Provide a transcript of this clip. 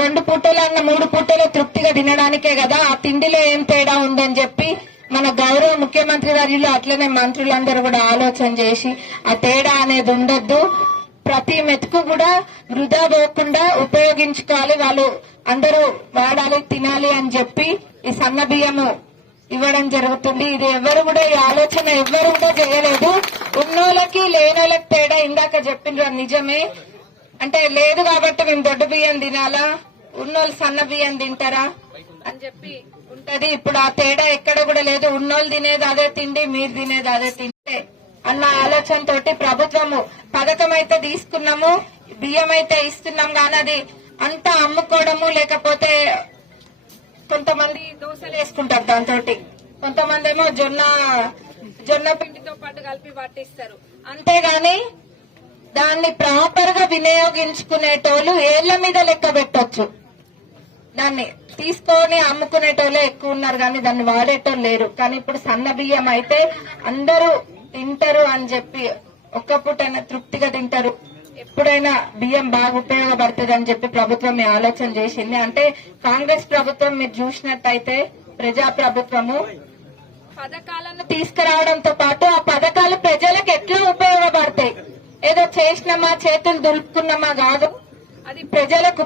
రెండు పూటలు అన్న 3 పూటలు తృప్తిగా తినడానికే కదా, ఆ తిండిలో ఏం తేడా ఉందని చెప్పి మన గౌరవ ముఖ్యమంత్రి వర్యులు అట్లనే మంత్రులందరూ కూడా ఆలోచన చేసి ఆ తేడా అనేది ఉండొద్దు, ప్రతి మెతుకు కూడా వృధా పోకుండా ఉపయోగించుకోవాలి, వాళ్ళు అందరూ వాడాలి తినాలి అని చెప్పి ఈ సన్న బియ్యము ఇవ్వడం జరుగుతుంది. ఇది ఎవరు కూడా ఈ ఆలోచన ఎవరు కూడా చేయలేదు. ఉన్నోళ్ళకి లేనోళ్ళకి తేడా ఇందాక చెప్పిండ్రు, నిజమే. అంటే లేదు కాబట్టి మేము దొడ్డు బియ్యం తినాలా, ఉన్నోళ్ళు సన్న బియ్యం తింటారా అని చెప్పి ఉంటది. ఇప్పుడు ఆ తేడా ఎక్కడ కూడా లేదు. ఉన్నోళ్ళు తినేది అదే తిండి, మీరు తినేది అదే తింటే అన్న ఆలోచన తోటి ప్రభుత్వము పథకం అయితే తీసుకున్నాము, బియ్యం అయితే ఇస్తున్నాం, కానీ అది అంతా అమ్ముకోవడము, లేకపోతే కొంతమంది దోశలు వేసుకుంటారు దాంతో, కొంతమంది ఏమో జొన్న పిండితో పాటు కలిపి పట్టిస్తారు. అంతేగాని దాన్ని ప్రాపర్ గా వినియోగించుకునేటోళ్ళు ఏళ్ల మీద లెక్క పెట్టొచ్చు, దాన్ని తీసుకొని అమ్ముకునేటోళ్ళే ఎక్కువ ఉన్నారు కానీ దాన్ని వాడేటోళ్ళు లేరు. కానీ ఇప్పుడు సన్న బియ్యం అయితే అందరూ తింటారు అని చెప్పి ఒక్క పూటైనా తృప్తిగా తింటారు, ఎప్పుడైనా బియ్యం బాగా ఉపయోగపడుతుంది అని చెప్పి ప్రభుత్వం ఈ ఆలోచన చేసింది. అంటే కాంగ్రెస్ ప్రభుత్వం మీరు చూసినట్టయితే ప్రజా ప్రభుత్వము పథకాలను తీసుకురావడంతో పాటు ఆ పథకాలు ప్రజలకు ఎట్లా ఉపయోగపడతాయి, ఏదో చేసినామా చేతులు దులుపుకున్నామా కాదు, అది ప్రజలకు